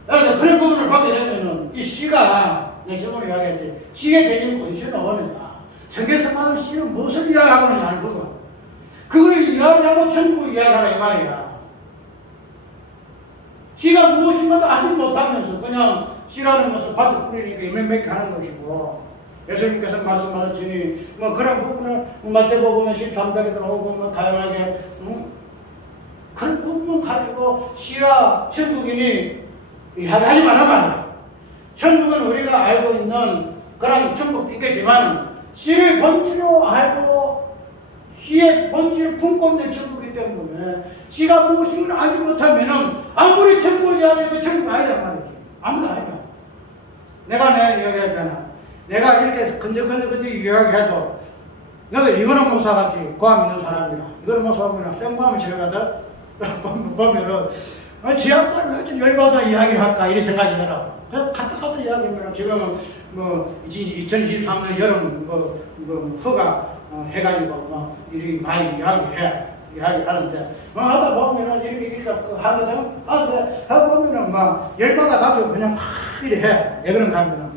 그래서 그런 부분을 보게 되면은 이 시가 내 저번에 이야기했지. 시의 개념이 어디서 나오느냐. 성경에서 말하는 시는 무엇을 이야기하고 있냐는 부분. 그걸 이야기하고 전부 이야기하라 이 말이야. 시가 무엇인가도 아직 못하면서 그냥 시라는 것은 밭을 뿌리니까 이면맥게 하는 것이고 예수님께서 말씀하셨으니 뭐 그런 부분을 마태복음에 13장에 들어오고 뭐 다양하게 그런 부분 가지고 시와 천국인이 이야기하지 말란 말이야. 천국은 우리가 알고 있는 그런 천국 있겠지만 시를 본질로 알고 시의 본질을 품고 있는 천국이기 때문에 시가 무엇인가 알지 못하면은 아무리 천국을 이야기해도 천국 아니란 말이지. 아무도 아니다. 내가 이야기하잖아. 내가 이렇게 근적근적 이야기해도 너도 이거는 목사같이 고함 있는 사람이라 이거는 목사하면 생고함을 지나가다 보면은 지 아빠를 왜 열받아 이야기를 할까 이런 생각이 들어. 그래서 갔다 이야기하면 지금은 뭐 2023년 여름 허가 해가지고 뭐 이렇게 많이 이야기하는데 뭐 하다 보면은 이렇게 하거든. 하다 보면은 막 열받아 가지고 그냥 이래 해. 왜 그런가 하면은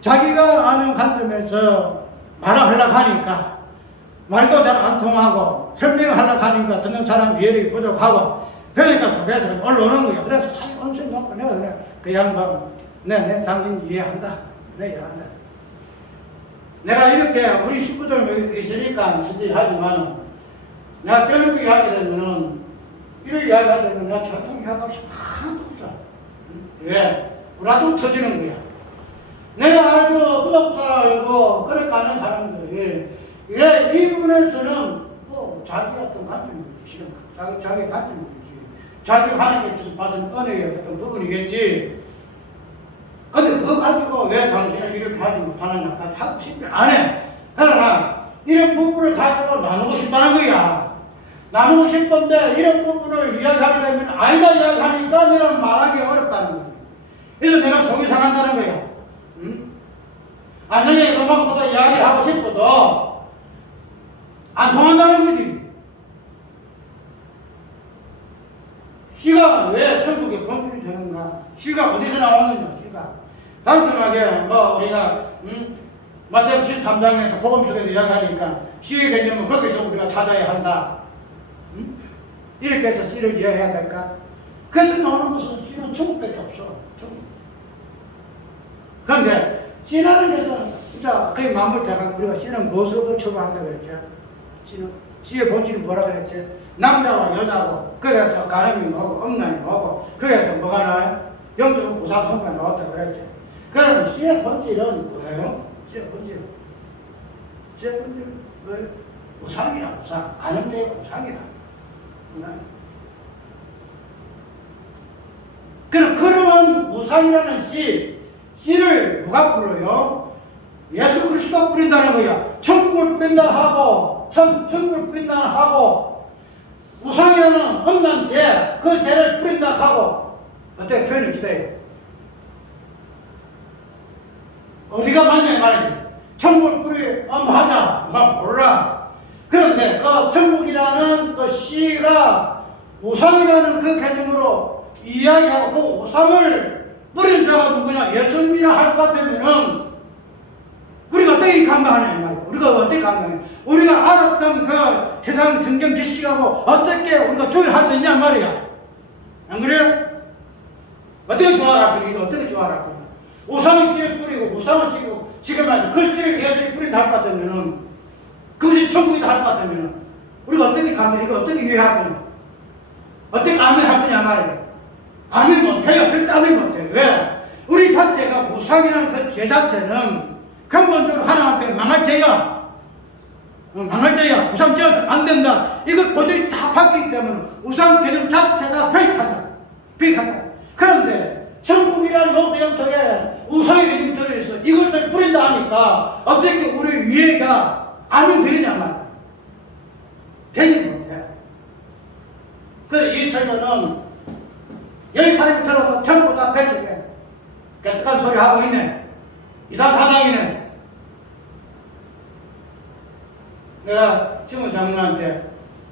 자기가 아는 관점에서 말을 하려고 하니까 말도 잘 안 통하고 설명을 하려고 하니까 듣는 사람 이해력이 부족하고 그러니까 속에서 올라오는 거야. 그래서 자기 언성이 높고 내가 그래. 그 양반 내 당신 이해한다. 내 이해한다. 내가 이렇게 우리 식구들 있으니까 하지만 내가 뼈놓고 이야기하면은 이렇게 이야기하면 내가 조용히 하고 싶어 하나도 없어. 왜? 우라도 터지는 거야. 내가 알고 부동산 알고 그렇게 하는 사람들이 왜 이 부분에서는 뭐 자기 어떤 관점이 싫은 거야. 자기 관점이 자기가 하나님께서 받은 은혜의 어떤 부분이겠지. 근데 그거 가지고 왜 당신은 이렇게 하지 못하느냐까지 하고 싶지 안 해. 그러나 이런 부분을 가지고 나누고 싶다는 거야. 나누고 싶은데 이런 부분을 이야기하게 되면 아이가 이야기하니까 내가 말하기 어렵다는 거야. 그래서 내가 속이 상한다는 거야. 안녕히 음악보다 이야기하고 싶어도 안 통한다는 거지. 시가 왜 천국의 본질이 되는가? 시가 어디서 나왔느냐? 시가 단순하게 뭐 우리가 마태복음 13장에서 복음 속에서 이야기하니까 시의 개념은 거기서 우리가 찾아야 한다. 이렇게 해서 시를 이해해야 될까? 그래서 나오는 것은 시는 천국밖에 없어. 천국. 그런데 시라는 것은 진짜 거의 만물대강 우리가 시는 무엇으로부터 출발한다 그랬죠? 시의 본질이 뭐라 그랬지? 남자와 여자고 그래서 가늠이 나오고 음란이 나오고 그래서 뭐가 나와요? 영적 우상성가 나왔다 그랬죠. 그럼 시의 본질은 뭐예요? 시의 본질은 뭐예요? 우상이라 우상. 가늠죄의 우상이다. 그럼 그런 우상이라는 씨를 누가 뿌려요? 예수 그리스도가 뿌린다는 거야. 천국을 뿌린다 하고 천국을 뿌린다 하고 우상이라는 험난 죄, 그 죄를 뿌린다 하고 어떻게 표현이 기대요? 어디가 맞냐 말이지. 천국을 하자. 누가 몰라. 그런데 그 천국이라는 그 씨가 우상이라는 그 개념으로 이야기하고 그 우상을 뿌린 자가 누구냐? 예수님이라 할 것 같으면은 우리가 어떻게 감당하냐 말이야. 우리가 어떻게 감당해? 우리가 알았던 그 세상 성경 지식하고 어떻게 우리가 조율할 수 있냐 말이야. 안 그래요? 어떻게 조화할 거냐? 어떻게 조화할 거냐? 우상을 씨에 뿌리고 우상을 씨고 지금 말이야. 그 씨를 예수님이 뿌린다 할 것 같으면은 그것이 천국이다 할 것 같으면은 우리가 어떻게 감당? 이거 어떻게 이해할 거냐? 어떻게 아멘할 거냐 말이야. 아멘 못해요. 절대 아멘 못해요. 왜? 우리 자체가 우상이라는 그 죄 자체는 근본적으로 하나님 앞에 망할 죄야. 망할 죄야. 우상 죄어서 안 된다. 이거 도저히 다 바뀌기 때문에 우상 개념 자체가 폐익한다. 그런데 천국이라는 요대형 속에 우상의 개념이 들어있어. 이것을 뿌린다 하니까 어떻게 우리 위에가 알면 되냐만 되지 못해. 그래서 이 설교는 10살이 들어도 전부 다 배치돼. 깨끗한 소리 하고 있네. 이단 사장이네. 내가 친구 장로한테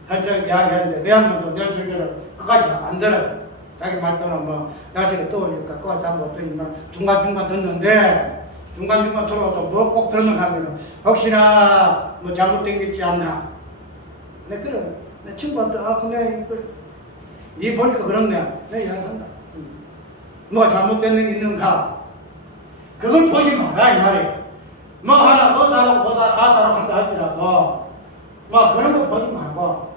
살짝 이야기했는데 내 한 번도 내 설교를 그까지 안 들어. 자기 말대로 뭐 다시 또 오니까 그거 잡고 또 중간중간 듣는데 중간중간 들어도 뭐 꼭 들었는가 하면 혹시나 뭐 잘못된 게 있지 않나. 내 그래. 내 친구한테 근데 네 보니까 그렇네. 내가 이야기한다. 뭐가 잘못된 게 있는가. 그걸 보지 마라 이 말이야. 뭐 하나 어다라고 아다라고 한다 할지라도 뭐 그런 거 보지 말고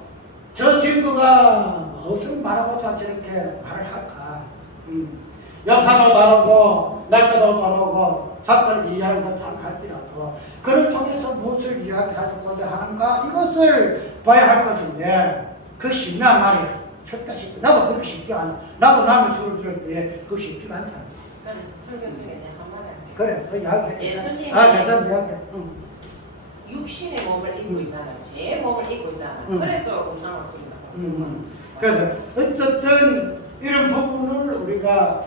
저 친구가 무슨 말하고자 저렇게 말을 할까. 역사도 다르고 날짜도 다르고 사건을 이해하는 것도 할지라도 그를 통해서 무엇을 이야기하고자 하는가 이것을 봐야 할 것인데 그 쉽냐 말이야. 절대 쉽지. 나도 그렇게 쉽지 않아. 나도 남의 술을 들을 때 그거 쉽지가 않다. 그래서 설교 중에 내가 한 마디 할게. 그래, 그 이야기해. 예수님이 괜찮아, 이야기해. 육신의 몸을 입고 있잖아. 제 몸을 입고 있잖아. 그래서 우상을 부린다. 그래서 어쨌든 이런 부분을 우리가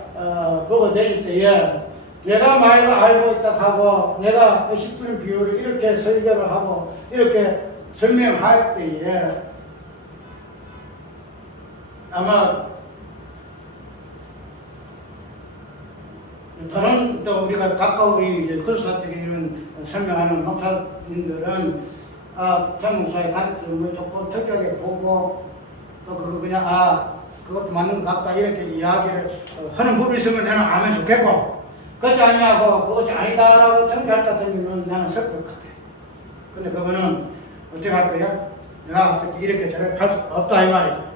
보고 다닐 때에 내가 말을 알고 있다 하고 내가 10분 비유를 이렇게 설교를 하고 이렇게 설명할 때에 아마 다른 또 우리가 가까운 우리 그리스도인들이 이런 설명하는 목사님들은 장 목사의 가르침을 조금 특이하게 보고 또 그거 그냥 그것도 맞는 것 같다 이렇게 이야기를 하는 부분이 있으면 나는 하면 좋겠고 그렇지 않냐고 그것이 아니다라고 정지할 것 같으면 나는 슬플 것 같아. 근데 그거는 어떻게 할 거야? 내가 이렇게 저렇게 할 수 없다 이 말이죠.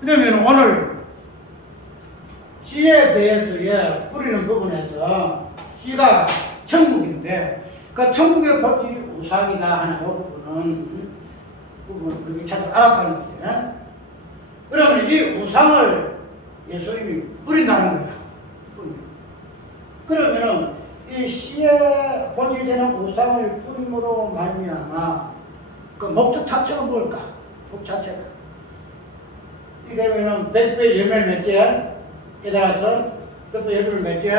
그러면 오늘 씨에 대해서 뿌리는 부분에서 씨가 천국인데 그 천국의 본질이 우상이다 하는 이 부분은 우리 잘 알았다는 거지. 그러면 이 우상을 예수님이 뿌린다는 거야. 그러면은 이 씨에 본질이 되는 우상을 뿌림으로 말미암아 그 목적 자체가 뭘까? 목 자체가 이러면은 100배 열매를 맺지 깨달아서 100배 열매를 맺지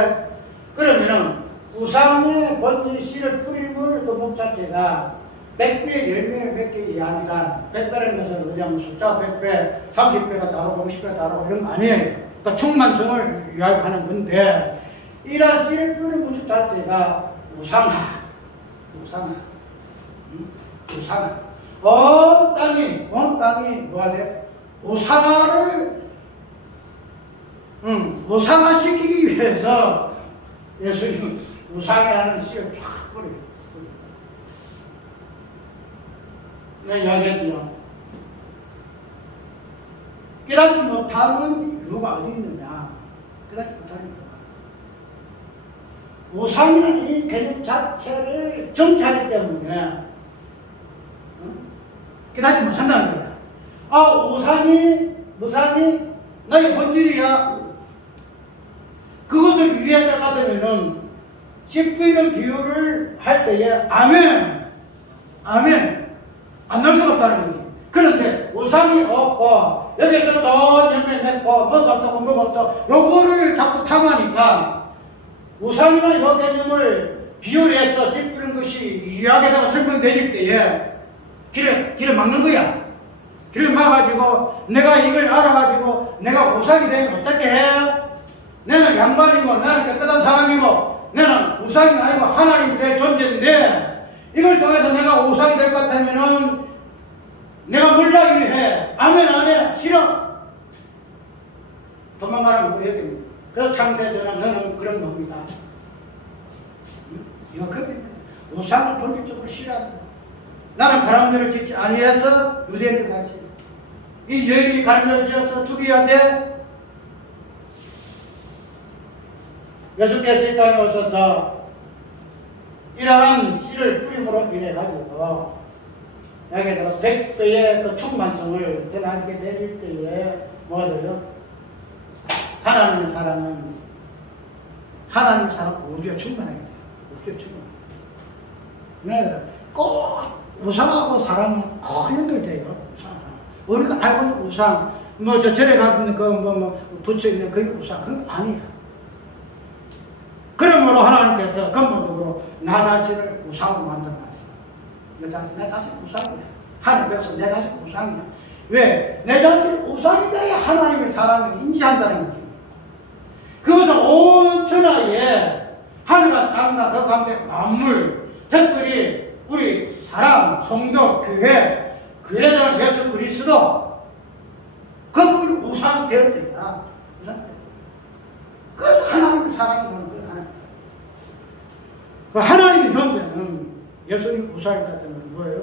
그러면은 우상의 본질 씨를 뿌림을 그 목 자체가 100배 열매를 맺게 이해합니다. 100배라는 것은 그냥 숫자 100배, 30배가 다르고 50배가 다르고 이런 거 아니에요. 그러니까 충만성을 이야기하는 건데 이러한 씨를 뿌리는 목 자체가 우상하. 온 땅이 뭐가 돼? 우상화를 우상화시키기 위해서 예수님은 우상화하는 씨를 쫙 뿌려요. 내가 이야기했지요. 깨닫지 못하는 이유가 어디 있느냐? 깨닫지 못하는 이유가 우상이라는 이 개념 자체를 정체하기 때문에 깨닫지 못한다는 거야. 우상이 너의 본질이야. 그것을 이해하자 같으면은 십부이는 비유를 할 때에 아멘 안 나올 수가 없다는 거지. 그런데 우상이 없고 여기서 좋은 열매 맺고 먹었다고 요거를 자꾸 탐하니까 우상이라는 이 개념을 비유해서 십부이는 것이 이야기하다가 설명되실 때에 길을 막는 거야. 길을 막아가지고 내가 이걸 알아가지고 내가 우상이 되면 어떻게 해? 나는 양반이고 나는 깨끗한 사람이고 나는 우상이 아니고 하나님 될 존재인데 이걸 통해서 내가 우상이 될 것 같으면은 내가 몰라기 위해 아멘 안 해? 싫어. 도망가는 거 얘기입니다. 그래서 창세전은 너는 그런 겁니다. 이거 그게 우상을 본질적으로 싫어하는 거야. 나는 바람대로 짓지 아니해서 유대인들 같이 이 여인이 가르쳐 지어서 죽여야 돼. 예수께서 이 땅에 오셔서 이러한 씨를 뿌림으로 인해 가지고 여기에다가 100배의 그 충만성을 전하게 되실 때에 뭐가 돼요? 하나님 사람은 우주에 충만하게 돼요. 우주에 충만하게 돼요. 꼭 우상하고 사람은 큰 연결돼요. 우리가 알고 있는 우상, 뭐 저 절에 가면 뭐 붙여 있는 그게 우상, 그거 아니야. 그러므로 하나님께서 근본적으로 나 자신을 우상으로 만들어놨어. 내 자신 우상이야. 하나님 백성 내 자신 우상이야. 왜? 내 자신 우상이다 하나님의 사람을 인지한다는 거지. 그것은 온 천하에 하늘과 땅과 그 가운데 만물, 특별히 우리 사람, 성도, 교회, 교회는 예수 그리스도, 그분이 우상 되어져야 우상. 그래서 하나님의 사랑이 되는 거예요. 그 하나님의 존재는 예수님 우상일 같으면 뭐예요?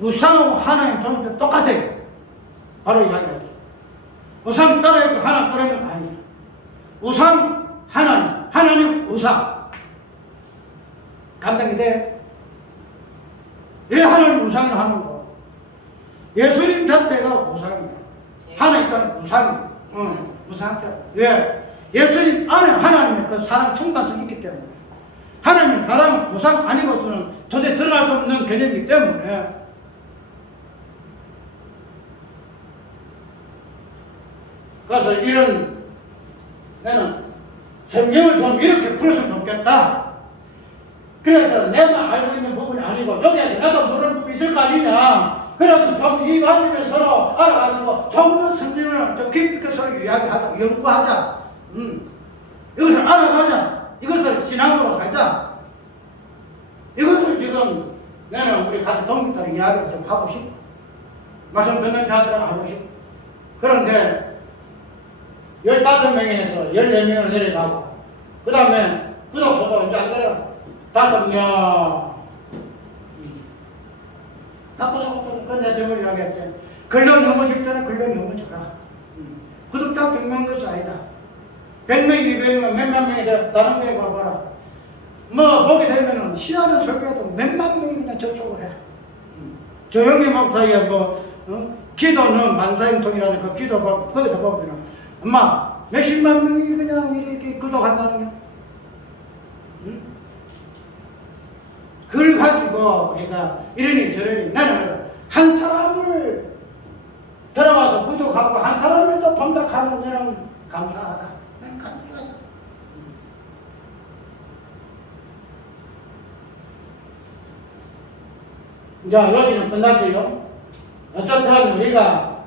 우상하고 하나님 존재 똑같아요. 바로 이야기하죠. 우상 따라해도 하나님 따라하는 거 아니에요. 우상 하나님, 하나님 우상. 감당이 돼? 왜 하나님 우상을 하는 거? 예수님 자체가 우상입니다. 하나님과 우상이에요. 우상자. 왜? 예수님 안에 하나님의 그 사랑 충만성이 있기 때문에. 하나님의 사랑은 우상 아니고서는 도저히 드러날 수 없는 개념이기 때문에. 그래서 이런, 나는 성경을 좀 이렇게 풀었으면 좋겠다. 그래서 내가 알고 있는 부분이 아니고, 여기에서 나도 모르는 부분이 있을 거 아니냐. 그래도 좀 이 관점에 서로 알아가지고, 좀 더 성경을 좀 깊게 서로 이야기하자, 연구하자. 이것을 알아가자. 이것을 신앙으로 살자. 이것을 지금 나는 우리 같은 동기들 이야기를 좀 하고 싶어. 말씀 듣는 자들은 하고 싶어. 그런데 15명에서 14명으로 내려가고, 그 다음에 구독수도 이제 안 돼요. 5명. 나쁘다고 내가 저걸 이야기했지. 글로 넘어질 때는 글로 넘어져라. 구독자 100명 것이 아니다. 100명, 200명, 몇만 명이 다른 명이 와봐라. 뭐 보게 되면은 시하는 설교도 몇만 명이 그냥 접속을 해. 조영기 목사의 기도는 만사형통이라는 그 기도 거기다 보면은 엄마 몇십만 명이 그냥 이렇게 구독한다는 게. 그걸 가지고 우리가 이러니 저러니 나는 한 사람을 들어와서 구독하고 한 사람에도 본다하면 나는 감사하다. 난 감사하다. 자, 여기는 끝났어요. 어쨌든 우리가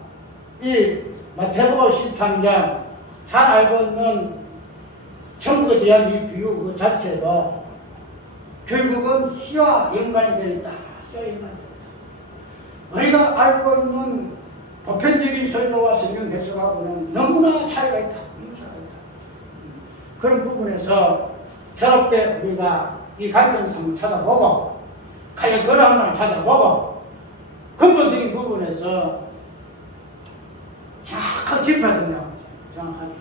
이 마태복음 13장 잘 알고 있는 천국에 대한 이 비유 그 자체로 결국은 씨와 연관이 되어 있다. 씨와 연관이 되어 있다. 우리가 알고 있는 보편적인 설교와 성경 해석하고는 너무나 차이가 있다. 그런 부분에서 새롭게 우리가 이 관점을 한번 찾아보고 가장 그걸 한번 찾아보고 근본적인 부분에서 정확하게 짚어야 된다고. 정확하게.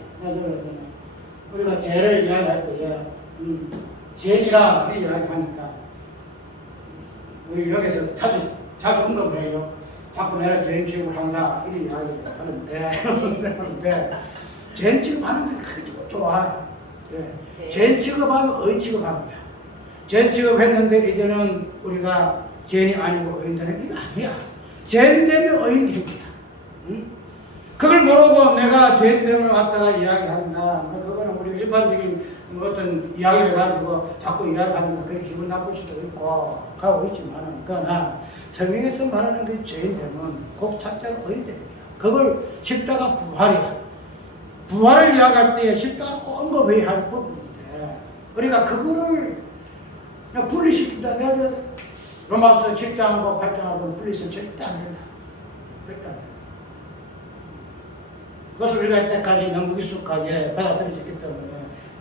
우리가 죄를 이야기할 때에 죄인이라 이야기하니까 우리 여기서 자주 언급을 해요. 자꾸 내가 죄인 취급을 한다 이런 이야기를 하는데 죄인 취급하는 게 크게 좋아요. 네. 죄인 취급하면 의인 취급하는 거야. 죄인 취급했는데 이제는 우리가 죄인이 아니고 의인 되는 게 아니야. 죄인 되면 의인이 된 거야. 그걸 모르고 내가 죄인 됨을 갖다가 이야기한다. 그거는 우리 일반적인 어떤 이야기를 가지고 자꾸 이야기하니까 그게 기분 나쁠 수도 있고 가고 있지만은 그러나 성경에서 말하는 그 죄인 됨은 곧 자체가 의인 됨이야. 그걸 십자가 부활이야. 부활을 이야기할 때 십자가 꼭 언급해야 할 부분인데 우리가 그거를 그냥 분리시킨다. 내가 로마서 7장하고 8장하고 분리시키면 절대 안 된다. 절대 안 된다. 그것을 우리가 이때까지 너무 익숙하게 받아들여졌기 때문에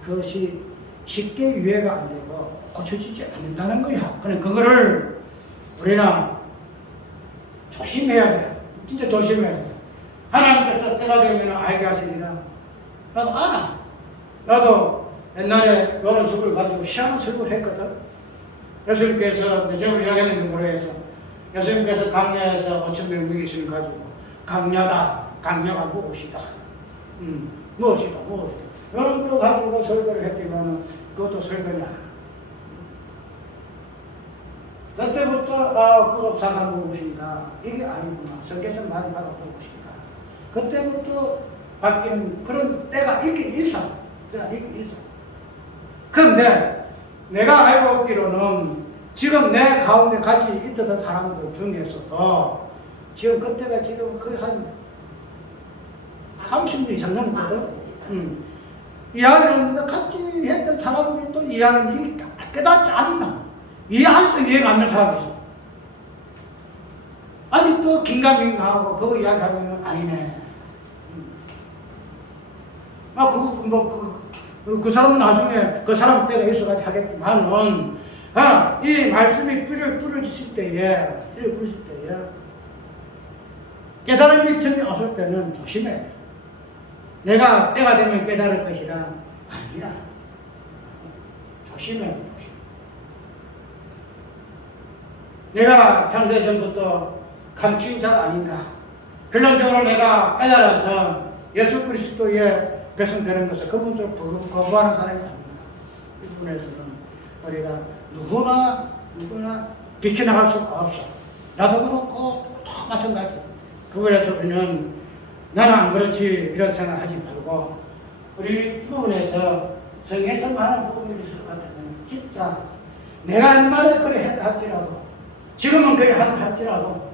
그것이 쉽게 유예가 안 되고 고쳐지지 않는다는 거야. 그래 그거를 우리는 조심해야 돼. 진짜 조심해야 돼. 하나님께서 때가 되면 알게 하시리라. 나도 알아. 나도 옛날에 이런 수를 가지고 희한한 수를 했거든. 예수님께서 내 제가 이야기하는 거로해서 예수님께서 강야에서 5,000명 무기신을 가지고 강야가 무엇이다. 무엇이다. 이런 거로 가지고 설교를 했지만 그것도 설교냐. 그때부터 구속사가 무엇인가 이게 아니구나. 성경에서 많은 바가 무엇인가. 그때부터 바뀌는 그런 때가 있긴 있어. 그런데 내가 알고 있기로는 지금 내 가운데 같이 있던 사람들 중에서도 지금 그때가 지금 거의 한 30년 이상 넘거든. 이야기를 했는데 같이 했던 사람들이 또 이야기를 깨닫지 않나. 아직도 이해가 안 되는 사람이 있어. 아직도 긴가민가하고 그거 이야기하면 아니네. 그 사람은 나중에 그 사람 때가 있어가지고 하겠지만은, 이 말씀이 뿌리를 뿌려주실 때에, 깨달음이 처음에 왔을 때는 조심해야 돼. 내가 때가 되면 깨달을 것이다. 아니라. 조심해야 돼. 내가 창세 전부터 감추인 자가 아닌가. 결론적으로 내가 깨달아서 예수 그리스도의 백성되는 것을 근본적으로 거부하는 사람이 아닙니다. 이 부분에서는 우리가 누구나 비켜나갈 수가 없어. 나도 그렇고 또 마찬가지. 그거에서 우리는 나는 안 그렇지 이런 생각하지 말고 우리 부분에서 성에서 많은 부분이 있을 것 같으면 진짜 내가 옛말에 그래 했다 할지라도 지금은 그래 한다 할지라도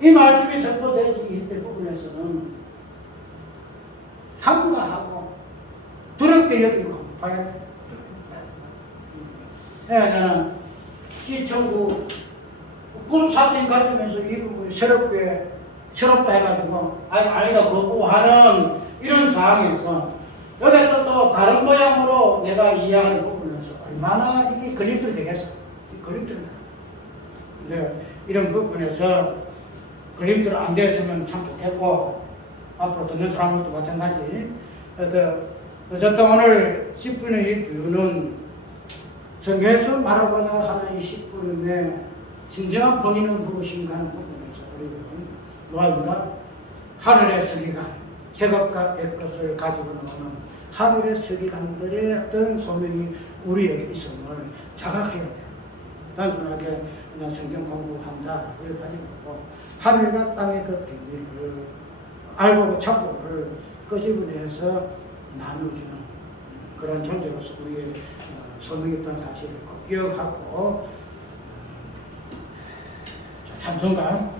이 말씀이 선포되지 이 부분에서는 삼가하고 부럽게 여기고 봐야 돼. 나는 시청구 그룹 사진 가지면서 이 부분이 새롭다 해가지고 아니다 거부하는 이런 상황에서 여기서 또 다른 모양으로 내가 이해하는 부분에서 얼마나 이게 걸림돌이 되겠어. 이 걸림돌이. 근데 이런 부분에서 걸림돌 안 되었으면 참 좋겠고 앞으로 듣는 사람들도 마찬가지. 어쨌든 오늘 10분의 이 비유는 성경에서 말하고자 하는 이 10분의 진정한 본인은 무엇인가 하는 부분에서 우리는 뭐합니다? 하늘의 서기관, 제것과 옛것을 가지고 나오는 하늘의 서기관들의 어떤 소명이 우리에게 있음을 자각해야 돼요. 단순하게 그냥 성경 공부한다 이렇게 하지 말고 하늘과 땅의 그 비밀을 알고 착보를 끄집어내서 나누어주는 그런 존재로서 우리의 소명이 있다는 사실을 꼭 기억하고 찬송가